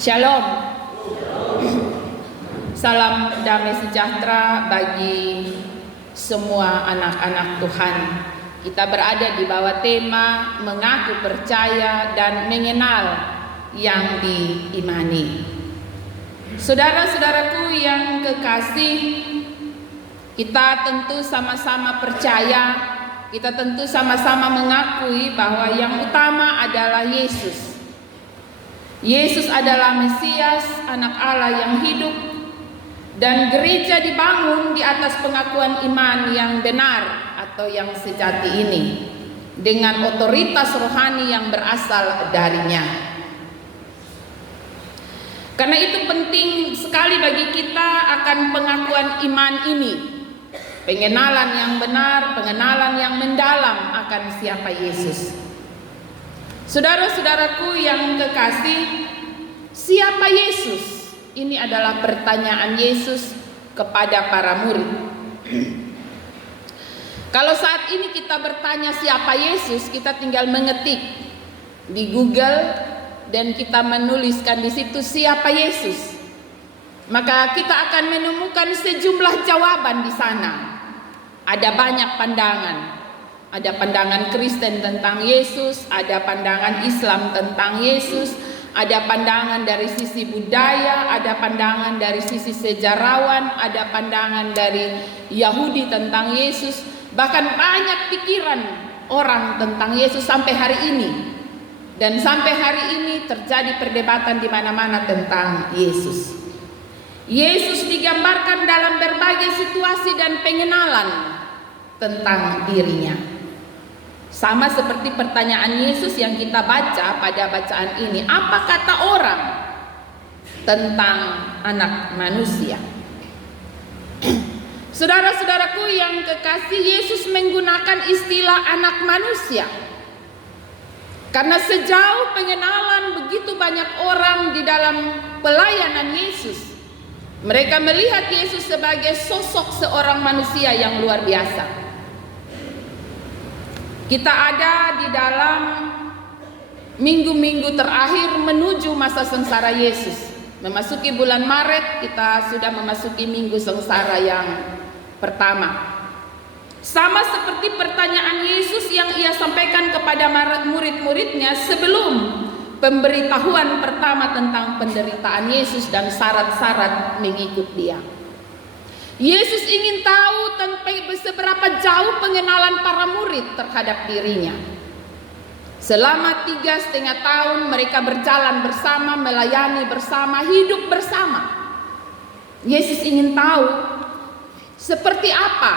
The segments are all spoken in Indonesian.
Shalom. Salam damai sejahtera bagi semua anak-anak Tuhan. Kita berada di bawah tema mengaku percaya dan mengenal yang diimani. Saudara-saudaraku yang kekasih, kita tentu sama-sama percaya, kita tentu sama-sama mengakui bahwa yang utama adalah Yesus. Yesus adalah Mesias, anak Allah yang hidup, dan gereja dibangun di atas pengakuan iman yang benar atau yang sejati ini, dengan otoritas rohani yang berasal darinya. Karena itu penting sekali bagi kita akan pengakuan iman ini, pengenalan yang benar, pengenalan yang mendalam akan siapa Yesus. Saudara-saudaraku yang kekasih, siapa Yesus? Ini adalah pertanyaan Yesus kepada para murid. Kalau saat ini kita bertanya siapa Yesus, kita tinggal mengetik di Google dan kita menuliskan di situ siapa Yesus. Maka kita akan menemukan sejumlah jawaban di sana. Ada banyak pandangan. Ada pandangan Kristen tentang Yesus, ada pandangan Islam tentang Yesus, ada pandangan dari sisi budaya, ada pandangan dari sisi sejarawan, ada pandangan dari Yahudi tentang Yesus. Bahkan banyak pikiran orang tentang Yesus sampai hari ini. Dan sampai hari ini terjadi perdebatan di mana-mana tentang Yesus. Yesus digambarkan dalam berbagai situasi dan pengenalan tentang dirinya. Sama seperti pertanyaan Yesus yang kita baca pada bacaan ini, apa kata orang tentang anak manusia? Saudara-saudaraku yang kekasih, Yesus menggunakan istilah anak manusia karena sejauh pengenalan begitu banyak orang di dalam pelayanan Yesus, mereka melihat Yesus sebagai sosok seorang manusia yang luar biasa. Kita ada di dalam minggu-minggu terakhir menuju masa sengsara Yesus. Memasuki bulan Maret, kita sudah memasuki minggu sengsara yang pertama. Sama seperti pertanyaan Yesus yang ia sampaikan kepada murid-muridnya sebelum pemberitahuan pertama tentang penderitaan Yesus dan syarat-syarat mengikut dia. Yesus ingin tahu seberapa jauh pengenalan para murid terhadap dirinya. Selama 3,5 tahun mereka berjalan bersama, melayani bersama, hidup bersama. Yesus ingin tahu seperti apa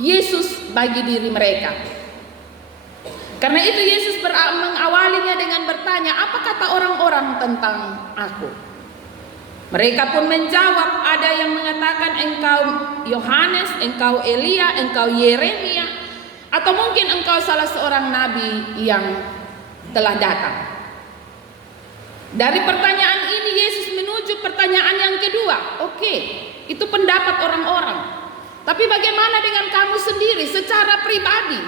Yesus bagi diri mereka. Karena itu Yesus mengawalinya dengan bertanya, apa kata orang-orang tentang aku? Mereka pun menjawab, ada yang mengatakan engkau Yohanes, engkau Elia, engkau Yeremia, atau mungkin engkau salah seorang nabi yang telah datang. Dari pertanyaan ini Yesus menuju pertanyaan yang kedua. Oke, itu pendapat orang-orang. Tapi bagaimana dengan kamu sendiri secara pribadi?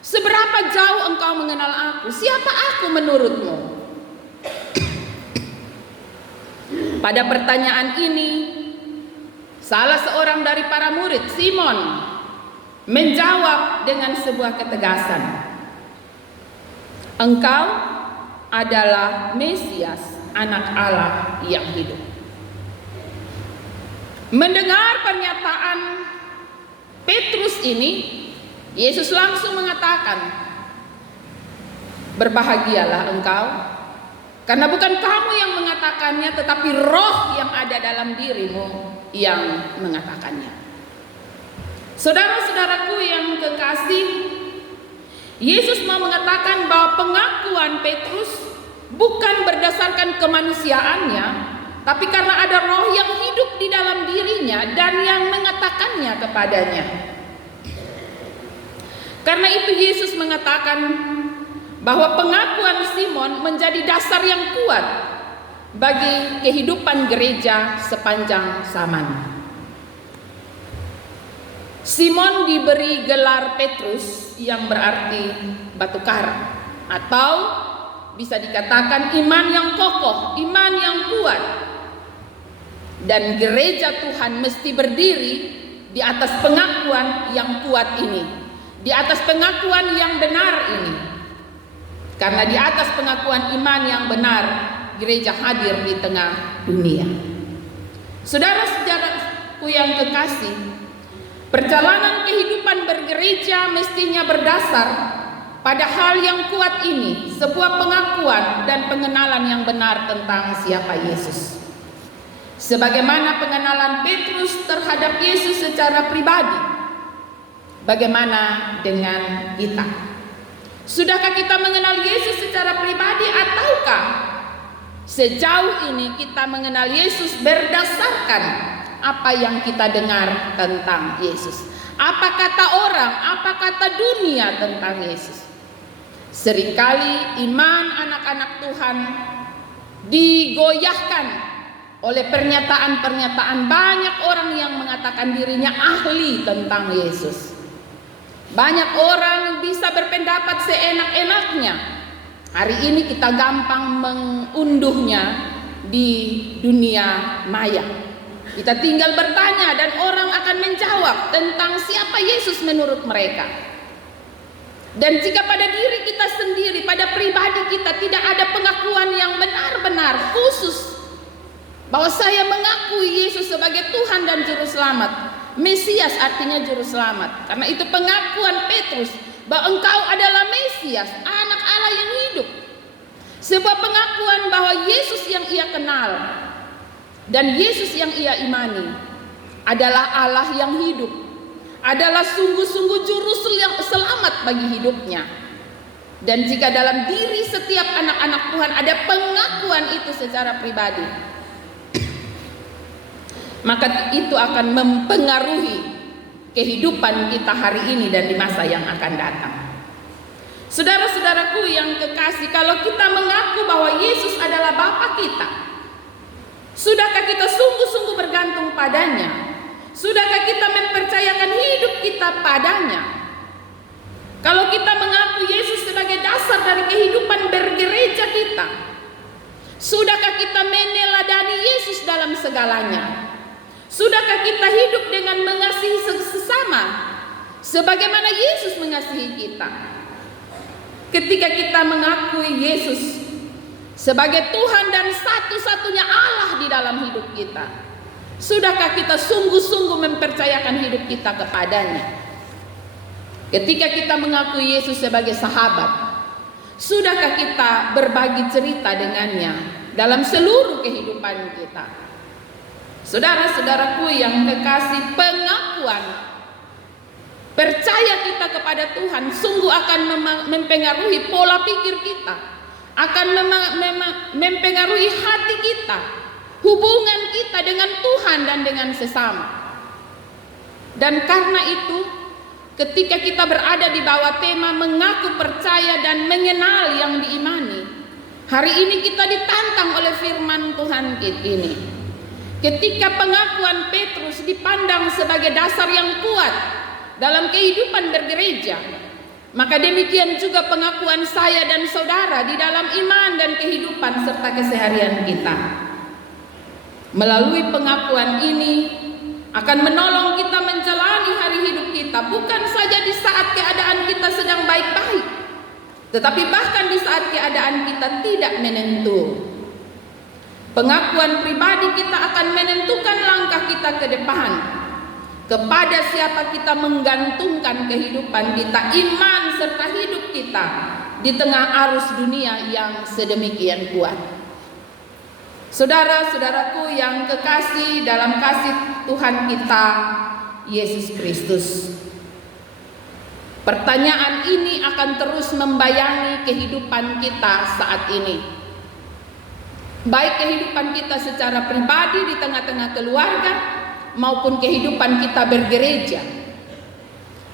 Seberapa jauh engkau mengenal aku? Siapa aku menurutmu? Pada pertanyaan ini, salah seorang dari para murid, Simon, menjawab dengan sebuah ketegasan. Engkau adalah Mesias, anak Allah yang hidup. Mendengar pernyataan Petrus ini, Yesus langsung mengatakan, berbahagialah engkau, karena bukan kamu yang mengatakannya, tetapi roh yang ada dalam dirimu yang mengatakannya. Saudara-saudaraku yang kekasih, Yesus mau mengatakan bahwa pengakuan Petrus bukan berdasarkan kemanusiaannya, tapi karena ada roh yang hidup di dalam dirinya dan yang mengatakannya kepadanya. Karena itu Yesus mengatakan bahwa pengakuan Simon menjadi dasar yang kuat bagi kehidupan gereja sepanjang zaman. Simon diberi gelar Petrus yang berarti batu karang, atau bisa dikatakan iman yang kokoh, iman yang kuat. Dan gereja Tuhan mesti berdiri di atas pengakuan yang kuat ini, di atas pengakuan yang benar ini. Karena di atas pengakuan iman yang benar, gereja hadir di tengah dunia. Saudara-saudaraku yang kekasih, perjalanan kehidupan bergereja mestinya berdasar pada hal yang kuat ini, sebuah pengakuan dan pengenalan yang benar tentang siapa Yesus. Sebagaimana pengenalan Petrus terhadap Yesus secara pribadi, bagaimana dengan kita? Sudahkah kita mengenal Yesus secara pribadi, ataukah sejauh ini kita mengenal Yesus berdasarkan apa yang kita dengar tentang Yesus? Apa kata orang, apa kata dunia tentang Yesus? Seringkali iman anak-anak Tuhan digoyahkan oleh pernyataan-pernyataan banyak orang yang mengatakan dirinya ahli tentang Yesus. Banyak orang bisa berpendapat seenak-enaknya. Hari ini kita gampang mengunduhnya di dunia maya. Kita tinggal bertanya dan orang akan menjawab tentang siapa Yesus menurut mereka. Dan jika pada diri kita sendiri, pada pribadi kita tidak ada pengakuan yang benar-benar khusus bahwa saya mengakui Yesus sebagai Tuhan dan Juru Selamat, Mesias artinya Juru Selamat. Karena itu pengakuan Petrus bahwa engkau adalah Mesias, anak Allah yang hidup. Sebuah pengakuan bahwa Yesus yang ia kenal dan Yesus yang ia imani adalah Allah yang hidup, adalah sungguh-sungguh Juru Selamat bagi hidupnya. Dan jika dalam diri setiap anak-anak Tuhan ada pengakuan itu secara pribadi, maka itu akan mempengaruhi kehidupan kita hari ini dan di masa yang akan datang. Saudara-saudaraku yang kekasih, kalau kita mengaku bahwa Yesus adalah Bapa kita, sudahkah kita sungguh-sungguh bergantung padanya? Sudahkah kita mempercayakan hidup kita padanya? Kalau kita mengaku Yesus sebagai dasar dari kehidupan bergereja kita, sudahkah kita meneladani Yesus dalam segalanya? Sudahkah kita hidup dengan mengasihi sesama sebagaimana Yesus mengasihi kita? Ketika kita mengakui Yesus sebagai Tuhan dan satu-satunya Allah di dalam hidup kita, sudahkah kita sungguh-sungguh mempercayakan hidup kita kepadanya? Ketika kita mengakui Yesus sebagai sahabat, sudahkah kita berbagi cerita dengannya dalam seluruh kehidupan kita? Saudara-saudaraku yang kekasih, pengakuan percaya kita kepada Tuhan sungguh akan mempengaruhi pola pikir kita, akan mempengaruhi hati kita, hubungan kita dengan Tuhan dan dengan sesama. Dan karena itu, ketika kita berada di bawah tema mengaku, percaya, dan mengenal yang diimani, hari ini kita ditantang oleh firman Tuhan ini. Ketika pengakuan Petrus dipandang sebagai dasar yang kuat dalam kehidupan bergereja, maka demikian juga pengakuan saya dan saudara di dalam iman dan kehidupan serta keseharian kita. Melalui pengakuan ini akan menolong kita menjalani hari hidup kita, bukan saja di saat keadaan kita sedang baik-baik, tetapi bahkan di saat keadaan kita tidak menentu. Pengakuan pribadi kita akan menentukan langkah kita ke depan. Kepada siapa kita menggantungkan kehidupan kita, iman serta hidup kita di tengah arus dunia yang sedemikian kuat. Saudara-saudaraku yang kekasih dalam kasih Tuhan kita Yesus Kristus, pertanyaan ini akan terus membayangi kehidupan kita saat ini. Baik kehidupan kita secara pribadi di tengah-tengah keluarga maupun kehidupan kita bergereja.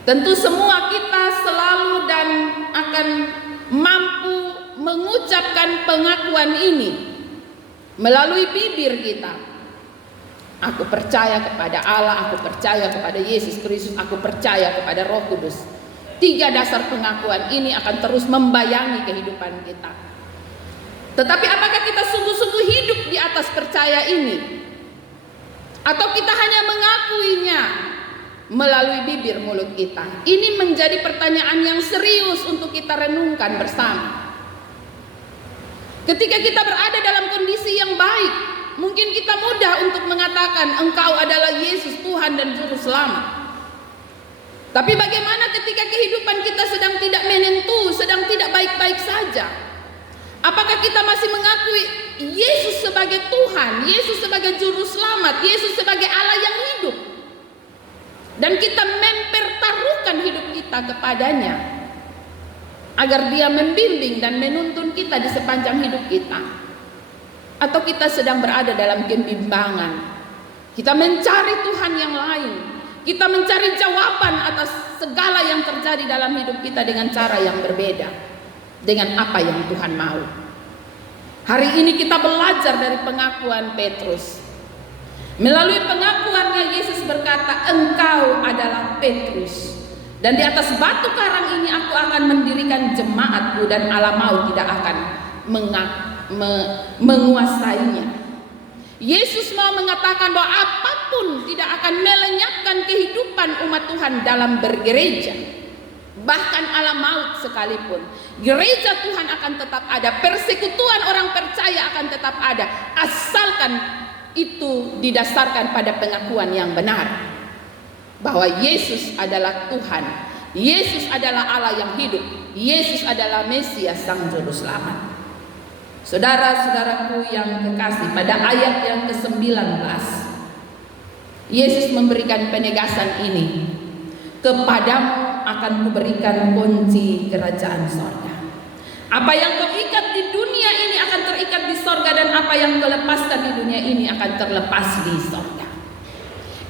Tentu semua kita selalu dan akan mampu mengucapkan pengakuan ini melalui bibir kita. Aku percaya kepada Allah, aku percaya kepada Yesus Kristus, aku percaya kepada Roh Kudus. 3 dasar pengakuan ini akan terus membayangi kehidupan kita. Tetapi apakah kita sungguh-sungguh hidup di atas percaya ini? Atau kita hanya mengakuinya melalui bibir mulut kita? Ini menjadi pertanyaan yang serius untuk kita renungkan bersama. Ketika kita berada dalam kondisi yang baik, mungkin kita mudah untuk mengatakan Engkau adalah Yesus Tuhan dan Juru Selamat. Tapi bagaimana ketika kehidupan kita sedang tidak menentu, sedang tidak baik-baik saja? Apakah kita masih mengakui Yesus sebagai Tuhan, Yesus sebagai Juru Selamat, Yesus sebagai Allah yang hidup? Dan kita mempertaruhkan hidup kita kepadanya agar Dia membimbing dan menuntun kita di sepanjang hidup kita? Atau kita sedang berada dalam kebimbangan? Kita mencari Tuhan yang lain. Kita mencari jawaban atas segala yang terjadi dalam hidup kita dengan cara yang berbeda dengan apa yang Tuhan mau. Hari ini kita belajar dari pengakuan Petrus. Melalui pengakuannya Yesus berkata, Engkau adalah Petrus, dan di atas batu karang ini aku akan mendirikan jemaatku, dan alam maut tidak akan menguasainya. Yesus mau mengatakan bahwa apapun tidak akan melenyapkan kehidupan umat Tuhan dalam bergereja. Bahkan alam maut sekalipun, gereja Tuhan akan tetap ada, persekutuan orang percaya akan tetap ada, asalkan itu didasarkan pada pengakuan yang benar bahwa Yesus adalah Tuhan, Yesus adalah Allah yang hidup, Yesus adalah Mesias Sang Juru Selamat. Saudara-saudaraku yang kekasih, pada ayat yang ke-19 Yesus memberikan penegasan ini, kepadamu akan kuberikan kunci kerajaan sorga. Apa yang kau ikat di dunia ini akan terikat di sorga, dan apa yang kau lepaskan di dunia ini akan terlepas di sorga.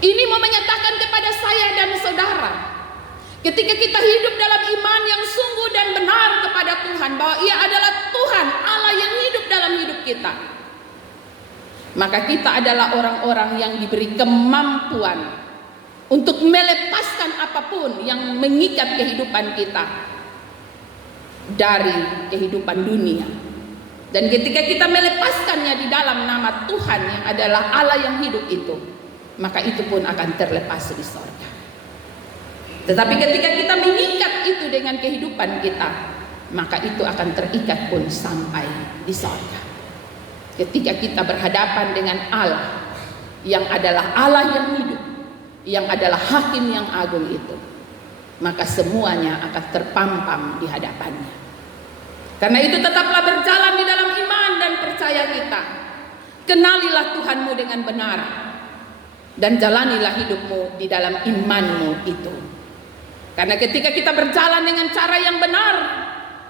Ini mau menyatakan kepada saya dan saudara, ketika kita hidup dalam iman yang sungguh dan benar kepada Tuhan, bahwa Ia adalah Tuhan, Allah yang hidup dalam hidup kita, maka kita adalah orang-orang yang diberi kemampuan untuk melepaskan apapun yang mengikat kehidupan kita dari kehidupan dunia. Dan ketika kita melepaskannya di dalam nama Tuhan yang adalah Allah yang hidup itu, maka itu pun akan terlepas di sorga. Tetapi ketika kita mengikat itu dengan kehidupan kita, maka itu akan terikat pun sampai di sorga. Ketika kita berhadapan dengan Allah yang adalah Allah yang hidup, yang adalah hakim yang agung itu, maka semuanya akan terpampang di hadapannya. Karena itu tetaplah berjalan di dalam iman dan percaya kita. Kenalilah Tuhanmu dengan benar, dan jalanilah hidupmu di dalam imanmu itu. Karena ketika kita berjalan dengan cara yang benar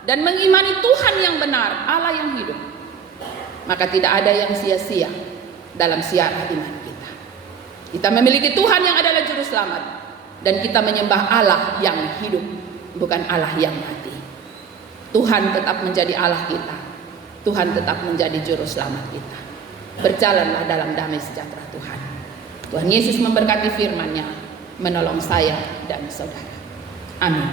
dan mengimani Tuhan yang benar, Allah yang hidup, maka tidak ada yang sia-sia dalam siarah iman kita. Kita memiliki Tuhan yang adalah Juru Selamat, dan kita menyembah Allah yang hidup, bukan Allah yang mati. Tuhan tetap menjadi Allah kita, Tuhan tetap menjadi Juru Selamat kita. Berjalanlah dalam damai sejahtera Tuhan. Tuhan Yesus memberkati firman-Nya, menolong saya dan saudara. Amin.